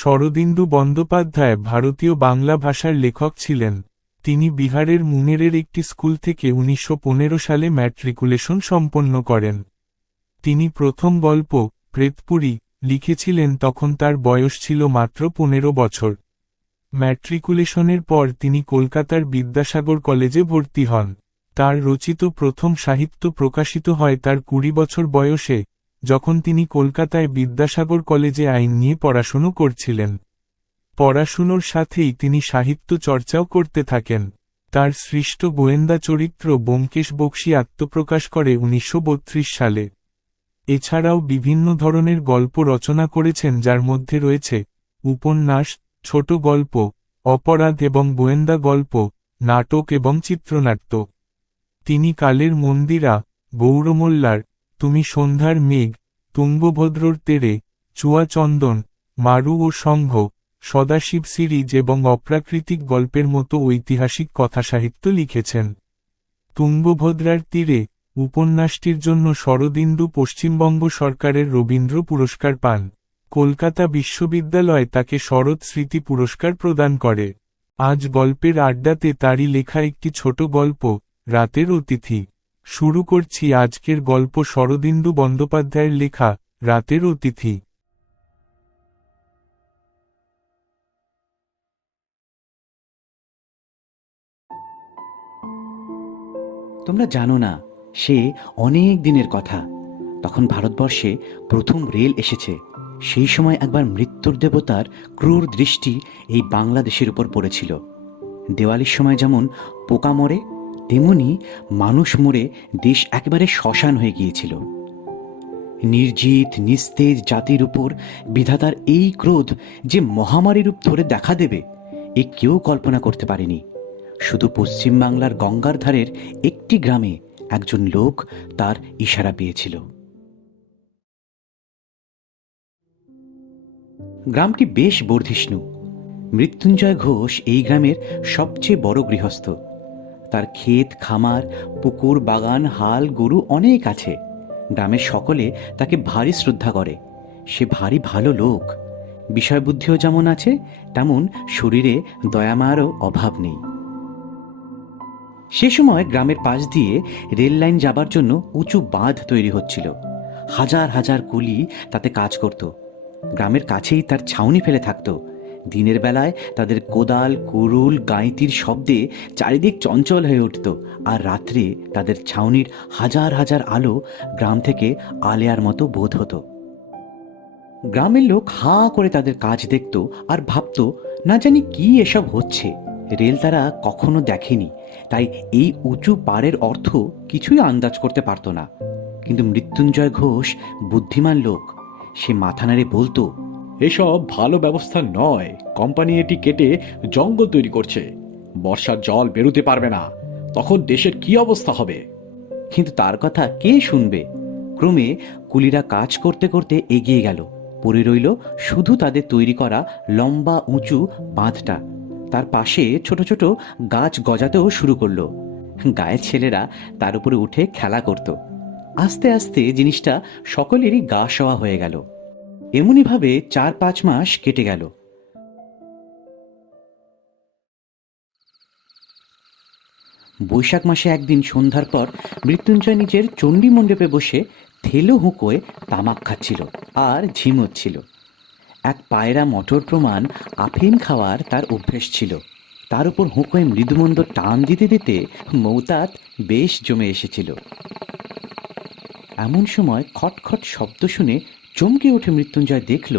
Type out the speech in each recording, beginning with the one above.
শরদিন্দু বন্দ্যোপাধ্যায় ভারতীয় বাংলা ভাষার লেখক ছিলেন। তিনি বিহারের মুঙ্গেরের একটি স্কুল থেকে 1915 সালে ম্যাট্রিকুলেশন সম্পন্ন করেন। তিনি প্রথম গল্প প্রেতপুরী লিখেছিলেন তখন তার বয়স ছিল মাত্র 15 বছর। ম্যাট্রিকুলেশনের পর তিনি কলকাতার বিদ্যাসাগর কলেজে ভর্তি হন। তার রচিত প্রথম সাহিত্য প্রকাশিত হয় তার 20 বছর বয়সে, যখন তিনি কলকাতায় বিদ্যাসাগর কলেজে আইন নিয়ে পড়াশুনো করছিলেন। পড়াশুনোর সাথেই তিনি সাহিত্য চর্চাও করতে থাকেন। তার সৃষ্ট গোয়েন্দা চরিত্র ব্যোমকেশ বক্সী আত্মপ্রকাশ করে 1932 সালে। এছাড়াও বিভিন্ন ধরনের গল্প রচনা করেছেন, যার মধ্যে রয়েছে উপন্যাস, ছোট গল্প, অপরাধ এবং গোয়েন্দা গল্প, নাটক এবং চিত্রনাট্য। তিনি কালের মন্দিরা, গৌরমোল্লার, তুমি সন্ধ্যার মেঘ, তুঙ্গভদ্রর তীরে, চুয়া চন্দন, মারু ও সংঘ, সদাশিব সিরিজ এবং অপ্রাকৃতিক গল্পের মতো ঐতিহাসিক কথাসাহিত্য লিখেছেন। তুঙ্গভদ্রার তীরে উপন্যাসটির জন্য শরদিন্দু পশ্চিমবঙ্গ সরকারের রবীন্দ্র পুরস্কার পান। কলকাতা বিশ্ববিদ্যালয় তাকে শরৎ স্মৃতি পুরস্কার প্রদান করে। আজ গল্পের আড্ডাতে তারই লেখা একটি ছোট গল্প, রাতের অতিথি। শুরু করছি আজকের গল্প শরদিন্দু বন্দ্যোপাধ্যায়ের লেখা রাতের অতিথি। তোমরা জানো না, সে অনেক দিনের কথা। তখন ভারতবর্ষে প্রথম রেল এসেছে। সেই সময় একবার মৃত্যুর দেবতার ক্রূর দৃষ্টি এই বাংলাদেশের উপর পড়েছিল। দেওয়ালির সময় যেমন পোকা মরে, তেমনি মানুষ মরে দেশ একেবারে শ্মশান হয়ে গিয়েছিল। নির্জিত নিস্তেজ জাতির উপর বিধাতার এই ক্রোধ যে মহামারী রূপ ধরে দেখা দেবে, এ কেউ কল্পনা করতে পারেনি। শুধু পশ্চিমবাংলার গঙ্গার ধারের একটি গ্রামে একজন লোক তার ইশারা পেয়েছিল। গ্রামটি বেশ বর্ধিষ্ণু। মৃত্যুঞ্জয় ঘোষ এই গ্রামের সবচেয়ে বড় গৃহস্থ। তার ক্ষেত খামার, পুকুর, বাগান, হাল, গরু অনেক আছে। গ্রামের সকলে তাকে ভারী শ্রদ্ধা করে। সে ভারী ভালো লোক। বিষয়বুদ্ধিও যেমন আছে, তেমন শরীরে দয়ামায়ারও অভাব নেই। সে সময় গ্রামের পাশ দিয়ে রেল লাইন যাবার জন্য উঁচু বাঁধ তৈরি হচ্ছিল। হাজার হাজার কুলি তাতে কাজ করত। গ্রামের কাছেই তার ছাউনি ফেলে থাকত। দিনের বেলায় তাদের কোদাল, কুড়ুল, গাঁইতির শব্দে চারিদিক চঞ্চল হয়ে উঠত, আর রাত্রে তাদের ছাউনির হাজার হাজার আলো গ্রাম থেকে আলেয়ার মতো বোধ হতো। গ্রামের লোক হাঁ করে তাদের কাজ দেখত আর ভাবত, না জানি কি এসব হচ্ছে। রেল তারা কখনো দেখেনি, তাই এই উঁচু পাড়ের অর্থ কিছুই আন্দাজ করতে পারত না। কিন্তু মৃত্যুঞ্জয় ঘোষ বুদ্ধিমান লোক। সে মাথা নাড়ে বলতো, এসব ভালো ব্যবস্থা নয়। কোম্পানি এটি কেটে জঙ্গল তৈরি করছে। বর্ষার জল বেরোতে পারবে না, তখন দেশের কি অবস্থা হবে। কিন্তু তার কথা কে শুনবে? ক্রমে কুলিরা কাজ করতে করতে এগিয়ে গেল। পড়ে রইল শুধু তাদের তৈরি করা লম্বা উঁচু বাঁধটা। তার পাশে ছোট ছোট গাছ গজাতেও শুরু করলো। গায়ের ছেলেরা তার উপরে উঠে খেলা করত। আস্তে আস্তে জিনিসটা সকলেরই গা সওয়া হয়ে গেল। এমনিভাবে 4-5 মাস কেটে গেল। বৈশাখ মাসে একদিন সন্ধ্যার পর মৃত্যুঞ্জয় নিজের চণ্ডী মণ্ডপে বসে থেলো হুঁকোয় তামাক খাচ্ছিল আর ঝিমোচ্ছিল। এক পায়রা মটর প্রমাণ আফিম খাওয়ার তার অভ্যেস ছিল। তার উপর হুঁকোয় মৃদুমন্দ টান দিতে দিতে মৌতাত বেশ জমে এসেছিল। এমন সময় খটখট শব্দ শুনে চমকে উঠে মৃত্যুঞ্জয় দেখল,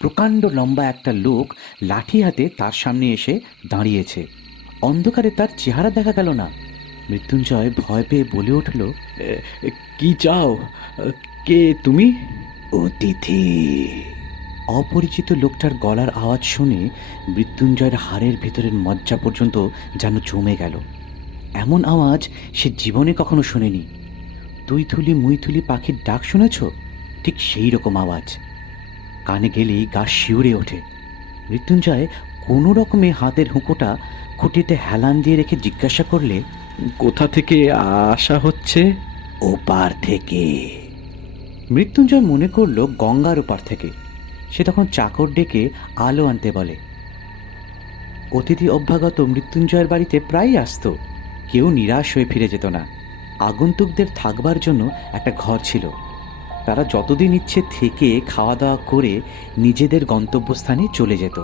প্রকাণ্ড লম্বা একটা লোক লাঠি হাতে তার সামনে এসে দাঁড়িয়েছে। অন্ধকারে তার চেহারা দেখা গেল না। মৃত্যুঞ্জয় ভয় পেয়ে বলে উঠল, কি চাও? কে তুমি? অতিথি। অপরিচিত লোকটার গলার আওয়াজ শুনে মৃত্যুঞ্জয়ের হাড়ের ভেতরের মজ্জা পর্যন্ত যেন জমে গেল। এমন আওয়াজ সে জীবনে কখনো শোনেনি। তুইথুলি মুইথুলি পাখির ডাক শুনেছ? ঠিক সেই রকম আওয়াজ। কানে গেলেই গা শিউরে ওঠে। মৃত্যুঞ্জয় কোনো রকমে হাতের হুঁকোটা খুঁটিতে হেলান দিয়ে রেখে জিজ্ঞাসা করলে, কোথা থেকে আসা হচ্ছে? ওপার থেকে। মৃত্যুঞ্জয় মনে করল গঙ্গার ওপার থেকে। সে তখন চাকর ডেকে আলো আনতে বলে। অতিথি অভ্যাগত মৃত্যুঞ্জয়ের বাড়িতে প্রায়ই আসতো। কেউ নিরাশ হয়ে ফিরে যেত না। আগন্তুকদের থাকবার জন্য একটা ঘর ছিল। তারা যতদিন ইচ্ছে থেকে খাওয়া দাওয়া করে নিজেদের গন্তব্যস্থানে চলে যেত।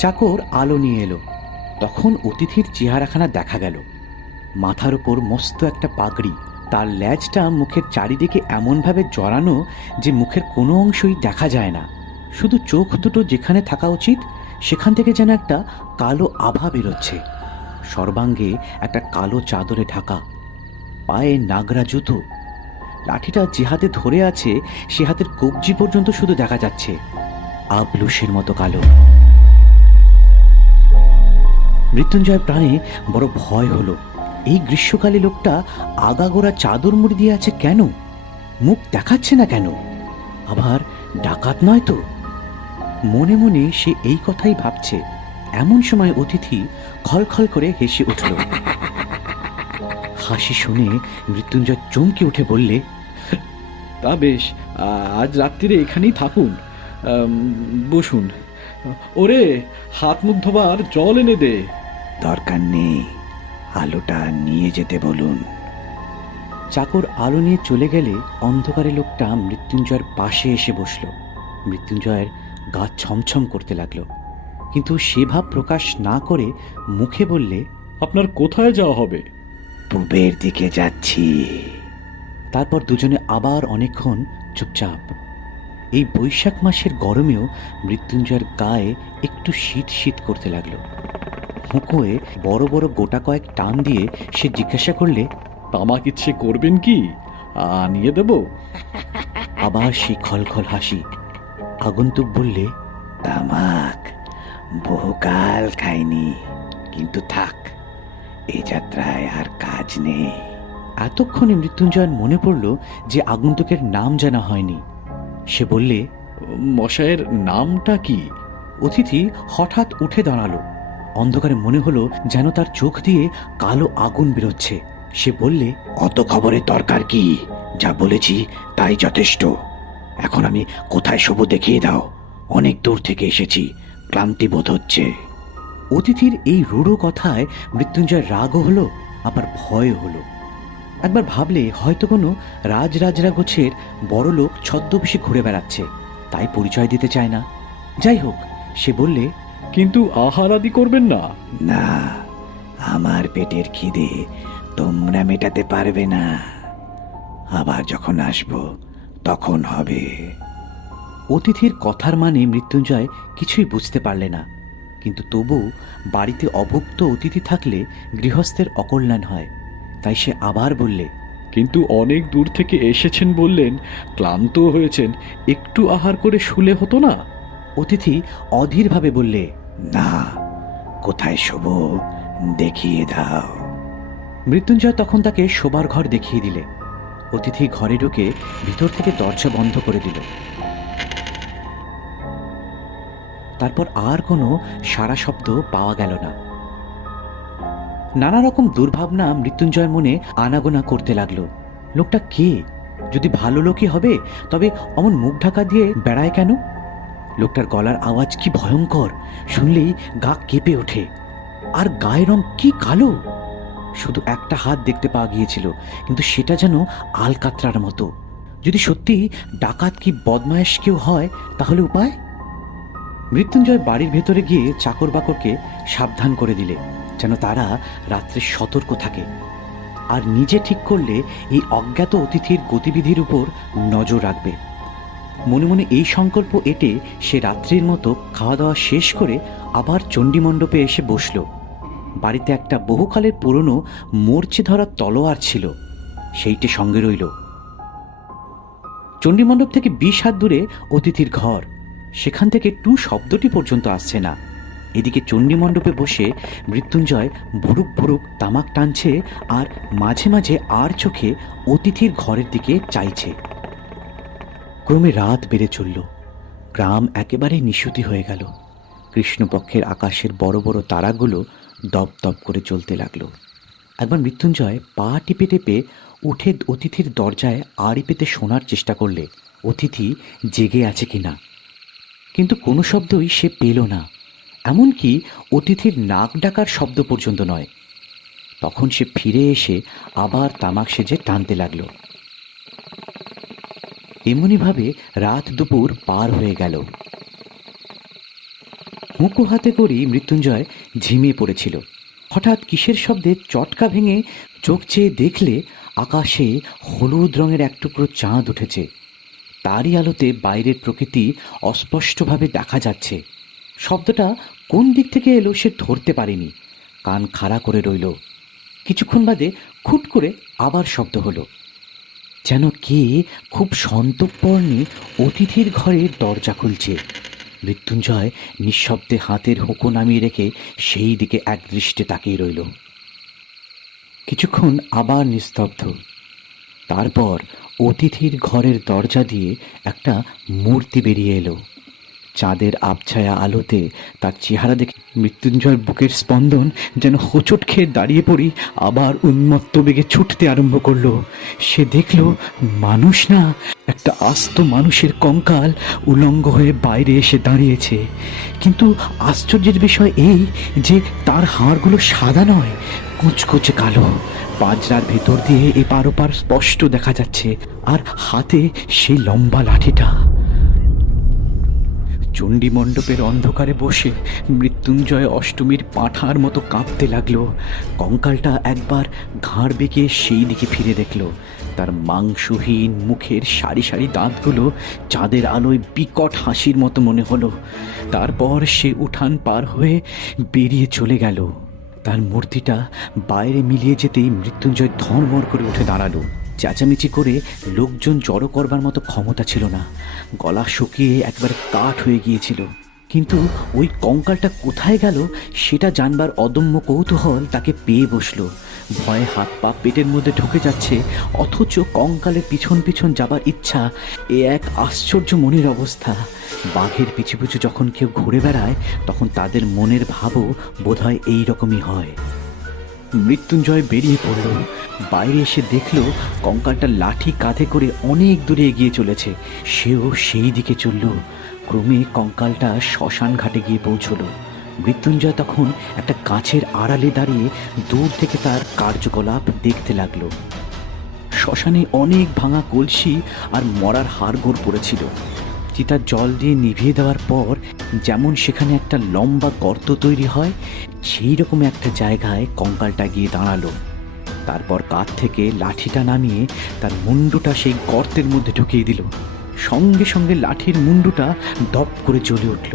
চাকর আলো নিয়ে এলো। তখন অতিথির চেহারাখানা দেখা গেল। মাথার উপর মস্ত একটা পাগড়ি, তার ল্যাজটা মুখের চারিদিকে এমনভাবে জড়ানো যে মুখের কোনো অংশই দেখা যায় না। শুধু চোখ দুটো যেখানে থাকা উচিত সেখান থেকে যেন একটা কালো আভা বেরোচ্ছে। সর্বাঙ্গে একটা কালো চাদরে ঢাকা, পায়ে নাগরা জুতো। লাঠিটা যে হাতে ধরে আছে সে হাতের কবজি পর্যন্ত শুধু দেখা যাচ্ছে, আবলুসের মতো কালো। মৃত্যুঞ্জয় প্রাণে বড় ভয় হলো। এই গ্রীষ্মকালে লোকটা আগাগোড়া চাদর মুড়ি দিয়ে আছে কেন? মুখ দেখাচ্ছে না কেন? আবার ডাকাত নয় তো? মনে মনে সে এই কথাই ভাবছে। এমন সময় অতিথি খলখল করে হেসে উঠল। হাসি শুনে মৃত্যুঞ্জয় চমকে উঠে বললে, তা বেশ, আজ রাত্রিরে এখানেই থাকুন। বসুন। ওরে, হাত মুখ ধোবার জল এনে দে। দরকার নেই, আলোটা নিয়ে যেতে বলুন। চাকর আলো নিয়ে চলে গেলে অন্ধকারে লোকটা মৃত্যুঞ্জয়ের পাশে এসে বসল। মৃত্যুঞ্জয়ের গা ছমছম করতে লাগলো, কিন্তু সে ভাব প্রকাশ না করে মুখে বললে, আপনার কোথায় যাওয়া হবে? পূবের দিকে যাচ্ছি। তারপর দুজনে আবার অনেকক্ষণ চুপচাপ। এই বৈশাখ মাসের গরমেও মৃত্যুঞ্জয়ের গায়ে একটু শীত শীত করতে লাগলো। হুঁকোয় বড় বড় গোটা কয়েক টান দিয়ে সে জিজ্ঞাসা করলে, তামাক ইচ্ছে করবেন কি? আনিয়ে দেব? আবার সেই খলখল হাসি। আগন্তুক বললে, তামাক বহুকাল খাইনি, কিন্তু থাক, এই যাত্রায় আর কাজ নেই। এতক্ষণে মৃত্যুঞ্জয়ের মনে পড়ল যে আগন্তুকের নাম জানা হয়নি। সে বললে, মশাইয়ের নামটা কি? অতিথি হঠাৎ উঠে দাঁড়ালো। অন্ধকারে মনে হলো যেন তার চোখ দিয়ে কালো আগুন বেরোচ্ছে। সে বললে, অত খবরের দরকার কি? যা বলেছি তাই যথেষ্ট। এখন আমি কোথায় শোবো দেখিয়ে দাও। অনেক দূর থেকে এসেছি, ক্লান্তি বোধ হচ্ছে। অতিথির এই রূঢ় কথায় মৃত্যুঞ্জয় রাগও হলো, আবার ভয়ও হলো। একবার ভাবলে হয়তো কোনো রাজরাজরা গোছের বড় লোক ছদ্মবেশে ঘুরে বেড়াচ্ছে, তাই পরিচয় দিতে চায় না। যাই হোক, সে বললে, কিন্তু আহার আদি করবেন না? না, আমার পেটের খিদে তোমরা মেটাতে পারবে না। আবার যখন আসবো তখন হবে। অতিথির কথার মানে মৃত্যুঞ্জয় কিছুই বুঝতে পারলে না, কিন্তু তবু বাড়িতে অভুক্ত অতিথি থাকলে গৃহস্থের অকল্যাণ হয়। তাই সে আবার বললে, কিন্তু অনেক দূর থেকে এসেছেন বললেন, ক্লান্ত হয়েছেন, একটু আহার করে শুলে হতো না? অতিথি অধীরভাবে বললে, না, কোথায় শোবো দেখিয়ে দাও। মৃত্যুঞ্জয় তখন তাকে শোবার ঘর দেখিয়ে দিলে। অতিথি ঘরে ঢুকে ভিতর থেকে দরজা বন্ধ করে দিল। তারপর আর কোনো সাড়া শব্দ পাওয়া গেল না। নানা রকম দুর্ভাবনা মৃত্যুঞ্জয়ের মনে আনাগোনা করতে লাগলো। লোকটা কে? যদি ভালো লোকই হবে তবে অমন মুখ ঢাকা দিয়ে বেড়ায় কেন? লোকটার গলার আওয়াজ কি ভয়ঙ্কর, শুনলেই গা কেঁপে ওঠে। আর গায়ের রং কি কালো! শুধু একটা হাত দেখতে পাওয়া গিয়েছিল, কিন্তু সেটা যেন আলকাতরার মতো। যদি সত্যি ডাকাত কি বদমায়েশ কেউ হয় তাহলে উপায়? মৃত্যুঞ্জয় বাড়ির ভেতরে গিয়ে চাকর বাকরকে সাবধান করে দিলে যেন তারা রাত্রে সতর্ক থাকে, আর নিজে ঠিক করলে এই অজ্ঞাত অতিথির গতিবিধির উপর নজর রাখবে। মনে মনে এই সংকল্প এঁটে সে রাত্রির মতো খাওয়া দাওয়া শেষ করে আবার চণ্ডীমণ্ডপে এসে বসল। বাড়িতে একটা বহুকালের পুরনো মরচে ধরা তলোয়ার ছিল, সেইটে সঙ্গে রইল। চণ্ডীমণ্ডপ থেকে 20 হাত দূরে অতিথির ঘর, সেখান থেকে টু শব্দটি পর্যন্ত আসছে না। এদিকে চণ্ডীমণ্ডপে বসে মৃত্যুঞ্জয় ভুরুক ভুরুক তামাক টানছে আর মাঝে মাঝে আর চোখে অতিথির ঘরের দিকে চাইছে। ক্রমে রাত বেড়ে চলল। গ্রাম একেবারে নিশুতি হয়ে গেল। কৃষ্ণপক্ষের আকাশের বড় বড় তারাগুলো দপ দপ করে জ্বলতে লাগলো। একবার মৃত্যুঞ্জয় পা টিপে টিপে উঠে অতিথির দরজায় আড়ি পেতে শোনার চেষ্টা করলে অতিথি জেগে আছে কিনা, কিন্তু কোনো শব্দই সে পেল না। এমনকি অতিথির নাক ডাকার শব্দ পর্যন্ত নয়। তখন সে ফিরে এসে আবার তামাক সেজে টানতে লাগলো। এমনিভাবে রাত দুপুর পার হয়ে গেল। হুঁকো হাতে করেই মৃত্যুঞ্জয় ঝিমিয়ে পড়েছিল। হঠাৎ কিসের শব্দে চটকা ভেঙে চোখ চেয়ে দেখলে আকাশে হলুদ রঙের এক টুকরো চাঁদ উঠেছে। তারই আলোতে বাইরের প্রকৃতি অস্পষ্টভাবে দেখা যাচ্ছে। শব্দটা কোন দিক থেকে এলো সে ধরতে পারেনি। কান খাড়া করে রইল। কিছুক্ষণ বাদে খুট করে আবার শব্দ হলো, যেন কে খুব সন্তর্পণে অতিথির ঘরের দরজা খুলছে। মৃত্যুঞ্জয় নিঃশব্দে হাতের হুঁকো নামিয়ে রেখে সেই দিকে একদৃষ্টে তাকিয়ে রইল। কিছুক্ষণ আবার নিস্তব্ধ। তারপর অতিথির ঘরের দরজা দিয়ে একটা মূর্তি বেরিয়ে এলো। চাঁদের আবছায়া আলোতে তার চেহারা দেখে মৃত্যুঞ্জয়ের বুকের স্পন্দন যেন হোঁচট খেয়ে দাঁড়িয়ে পড়ি আবার উন্মত্ত বেগে ছুটতে আরম্ভ করলো। সে দেখল মানুষ না, একটা আস্ত মানুষের কঙ্কাল উলঙ্গ হয়ে বাইরে এসে দাঁড়িয়েছে। কিন্তু আশ্চর্যের বিষয় এই যে তার হাড়গুলো সাদা নয়, কুচকুচে কালো। পাজরার ভেতর দিয়ে এপার ওপার স্পষ্ট দেখা যাচ্ছে, আর হাতে সেই লম্বা লাঠিটা। চণ্ডী মণ্ডপের অন্ধকারে বসে মৃত্যুঞ্জয় অষ্টমীর পাঁঠার মতো কাঁপতে লাগলো। কঙ্কালটা একবার ঘাড় বেঁকে সেই দিকে ফিরে দেখল। তার মাংসহীন মুখের সারি সারি দাঁতগুলো চাঁদের আলোয় বিকট হাসির মতো মনে হলো। তারপর সে উঠান পার হয়ে বেরিয়ে চলে গেল। তার মূর্তিটা বাইরে মিলিয়ে যেতেই মৃত্যুঞ্জয় ধড়মড় করে উঠে দাঁড়ালো। চেঁচামেচি করে লোকজন জড়ো করবার মতো ক্ষমতা ছিল না। গলা শুকিয়ে একবার কাঠ হয়ে গিয়েছিল। কিন্তু ওই কঙ্কালটা কোথায় গেল সেটা জানবার অদম্য কৌতূহল তাকে পেয়ে বসলো। ভয়ে হাত পা পেটের মধ্যে ঢুকে যাচ্ছে, অথচ কঙ্কালের পিছন পিছন যাবার ইচ্ছা। এ এক আশ্চর্য মনের অবস্থা। বাঘের পিছু পিছু যখন কেউ ঘুরে বেড়ায় তখন তাদের মনের ভাবও বোধহয় এই রকমই হয়। মৃত্যুঞ্জয় বেরিয়ে পড়ল। বাইরে এসে দেখল কঙ্কালটা লাঠি কাঁধে করে অনেক দূরে এগিয়ে চলেছে। সেও সেই দিকে চলল। ক্রমে কঙ্কালটা শ্মশান ঘাটে গিয়ে পৌঁছল। মৃত্যুঞ্জয় তখন একটা গাছের আড়ালে দাঁড়িয়ে দূর থেকে তার কার্যকলাপ দেখতে লাগলো। শ্মশানে অনেক ভাঙা কলসি আর মরার হাড়গোড় পড়েছিল। চিতার জল দিয়ে নিভিয়ে দেওয়ার পর যেমন সেখানে একটা লম্বা গর্ত তৈরি হয়, সেই রকম একটা জায়গায় কঙ্কালটা গিয়ে দাঁড়ালো। তারপর কাঁধ থেকে লাঠিটা নামিয়ে তার মুন্ডুটা সেই গর্তের মধ্যে ঢুকিয়ে দিল। সঙ্গে সঙ্গে লাঠির মুন্ডুটা দপ করে জ্বলে উঠল।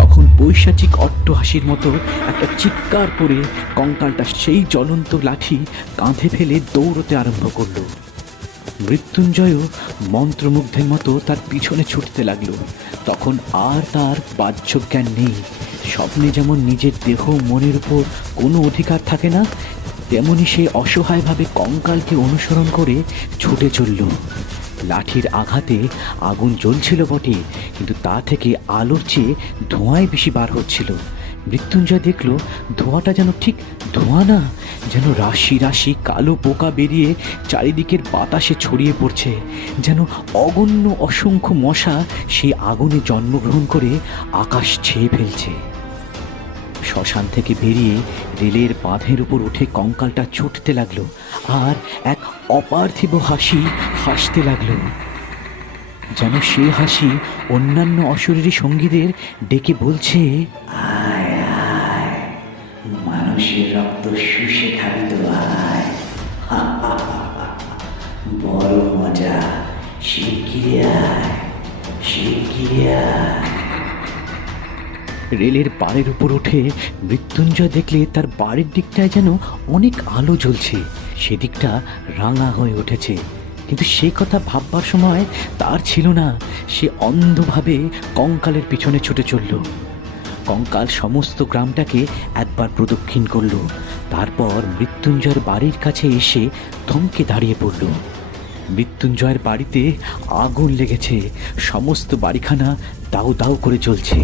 তখন পৈশাচিক অট্টহাসির মতো একটা চিৎকার করে কঙ্কালটা সেই জ্বলন্ত লাঠি কাঁধে ফেলে দৌড়তে আরম্ভ করলো। মৃত্যুঞ্জয়ও মন্ত্রমুগ্ধের মতো তার পিছনে ছুটতে লাগলো। তখন আর তার বাহ্য জ্ঞান নেই। স্বপ্নে যেমন নিজের দেহ মনের উপর কোনো অধিকার থাকে না, তেমনি সে অসহায়ভাবে কঙ্কালকে অনুসরণ করে ছুটে চলল। লাঠির আঘাতে আগুন জ্বলছিল বটে, কিন্তু তা থেকে আলোর চেয়ে ধোঁয়াই বেশি বার হচ্ছিল। মৃত্যুঞ্জয় দেখল ধোঁয়াটা যেন ঠিক ধোঁয়া না, যেন রাশি রাশি কালো পোকা বেরিয়ে চারিদিকের বাতাসে ছড়িয়ে পড়ছে। যেন অগণ্য অসংখ্য মশা সেই আগুনে জন্মগ্রহণ করে আকাশ ছেয়ে ফেলছে। শ্মশান থেকে বেরিয়ে রেলের বাঁধের উপর উঠে কঙ্কালটা ছুটতে লাগলো, আর এক অপার্থিব হাসি হাসতে লাগলো। যেন সে হাসি অন্যান্য অশরীরী সঙ্গীদের ডেকে বলছে, আয় আয়, মানুষের রক্ত শুষে খাবি তো আয়, বড় মজা, শিগগিরি আয়, শিগগিরি আয়। রেলের পাড়ের উপর উঠে মৃত্যুঞ্জয় দেখলে তার বাড়ির দিকটায় যেন অনেক আলো জ্বলছে। সেদিকটা রাঙা হয়ে উঠেছে, কিন্তু সে কথা ভাববার সময় তার ছিল না। সে অন্ধভাবে কঙ্কালের পিছনে ছুটে চলল। কঙ্কাল সমস্ত গ্রামটাকে একবার প্রদক্ষিণ করল। তারপর মৃত্যুঞ্জয়ের বাড়ির কাছে এসে থমকে দাঁড়িয়ে পড়ল। মৃত্যুঞ্জয়ের বাড়িতে আগুন লেগেছে। সমস্ত বাড়িখানা দাউ দাউ করে জ্বলছে।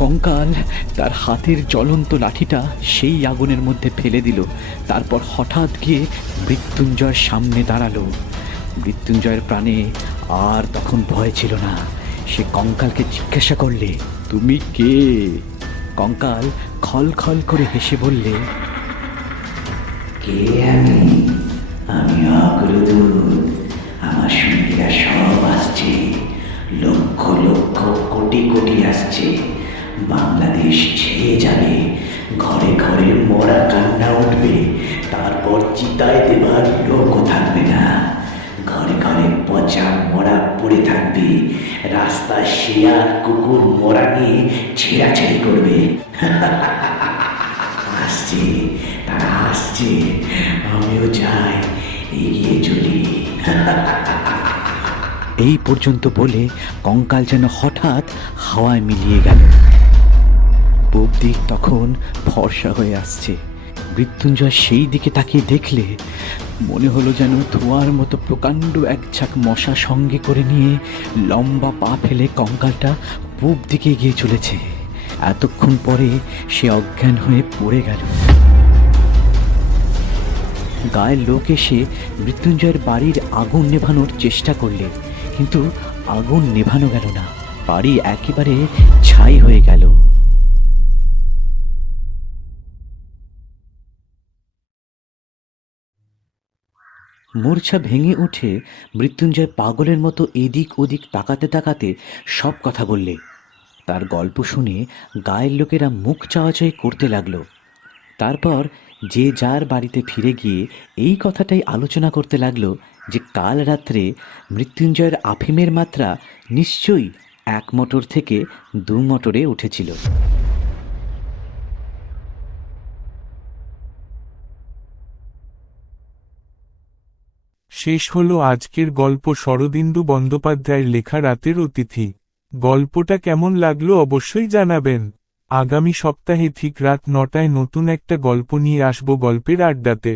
কঙ্কাল তার হাতের জ্বলন্ত লাঠিটা সেই আগুনের মধ্যে ফেলে দিল। তারপর হঠাৎ গিয়ে মৃত্যুঞ্জয়ের সামনে দাঁড়ালো। মৃত্যুঞ্জয়ের প্রাণে আর তখন ভয় ছিল না। সে কঙ্কালকে জিজ্ঞাসা করলে, তুমি কে? কঙ্কাল খল খল করে হেসে বললে, কে আমি? আমি অগ্রদূত। আমার সঙ্গীরা সব আসছে, লক্ষ লক্ষ কোটি কোটি আসছে। বাংলাদেশ ছেয়ে যাবে, ঘরে ঘরে মরা কান্না উঠবে, তারপর চিতায় দেবার লোকও থাকবে না। ঘরে ঘরে পচা মরা পড়ে থাকবে, রাস্তায় শিয়াল কুকুর মরা নিয়ে ছেঁড়াছেড়ি করবে। আসছে, তারা আসছে, আমিও যাই, এগিয়ে চলি। এই পর্যন্ত বলে কঙ্কাল যেন হঠাৎ হাওয়ায় মিলিয়ে গেল। পূব দিক তখন ফর্সা হয়ে আসছে। মৃত্যুঞ্জয় সেই দিকে তাকিয়ে দেখলে মনে হলো যেন ধোঁয়ার মতো প্রকাণ্ড এক ঝাঁক মশা সঙ্গে করে নিয়ে লম্বা পা ফেলে কঙ্কালটা পূব দিকে এগিয়ে চলেছে। এতক্ষণ পরে সে অজ্ঞান হয়ে পড়ে গেল। গায়ের লোক এসে মৃত্যুঞ্জয়ের বাড়ির আগুন নেভানোর চেষ্টা করলে, কিন্তু আগুন নেভানো গেল না। বাড়ি একেবারে ছাই হয়ে গেল। মূর্ছা ভেঙে উঠে মৃত্যুঞ্জয় পাগলের মতো এদিক ওদিক তাকাতে তাকাতে সব কথা বললে। তার গল্প শুনে গায়ের লোকেরা মুখ চাওয়াচাই করতে লাগলো। তারপর যে যার বাড়িতে ফিরে গিয়ে এই কথাটাই আলোচনা করতে লাগলো যে কাল রাত্রে মৃত্যুঞ্জয়ের আফিমের মাত্রা নিশ্চয়ই 1 মোটর থেকে 2 মোটরে উঠেছিল। শেষ হলো আজকের গল্প শরদিন্দু বন্দ্যোপাধ্যায়ের লেখা রাতের অতিথি। গল্পটা কেমন লাগলো অবশ্যই জানাবেন। আগামী সপ্তাহে ঠিক রাত 9টায় নতুন একটা গল্প নিয়ে আসব গল্পের আড্ডাতে।